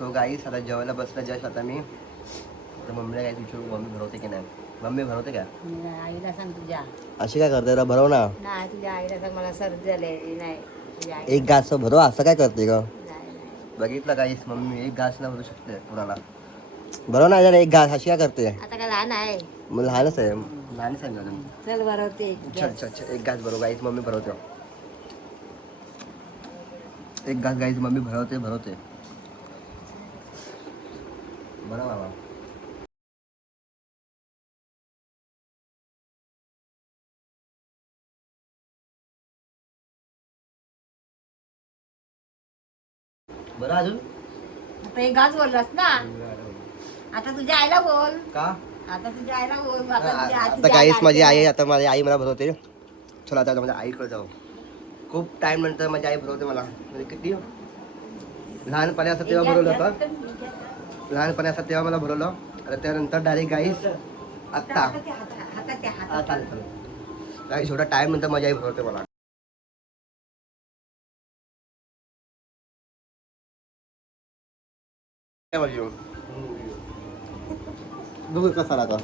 तो गाईस आता जेवायला बसला जस्ट आता मी तर मम्मीला काय विचारू मम्मी भरवते की नाही. मम्मी भरवते का आईला सांग तुझ्या. अशी काय करते रा भरव ना. नाही तुझ्या आईला सांग मला सर्दी झाली नाही तुझ्या आईला एक घास भरव असं काय करते ग. नाही नाही बघितलं गाईस मम्मी एक घास नाही भरू शकते कुणाला. भरव ना जरा एक घास अशी काय करते. आता काय लहान आहे मग लहानच आहे लहानच आहे अजून. चल भरवते चल चल चल एक घास भरव गाईस मम्मी भरवते. एक घास गाईस मम्मी भरवते भरवते. बरं बाबा. बरं अजून आता एक घास बोललास ना आता तुझ्या आईला बोल का आता तुझ्या आईला बोल आता आता काहीच माझी आई आता माझी आई मला भरवते. चला आता माझ्या आईकडे जाऊ. खूप टाइम नंतर माझी आई भरवते मला म्हणजे किती लहानपणी असं तेव्हा भरवलं होतं. लहानपणी असं तेव्हा मला भरवलं आणि त्यानंतर डायरेक्ट गाईस आत्ता चालेल चालेल गाईस एवढा टाइम नंतर माझी आई भरवते मला. बघू कसा राहता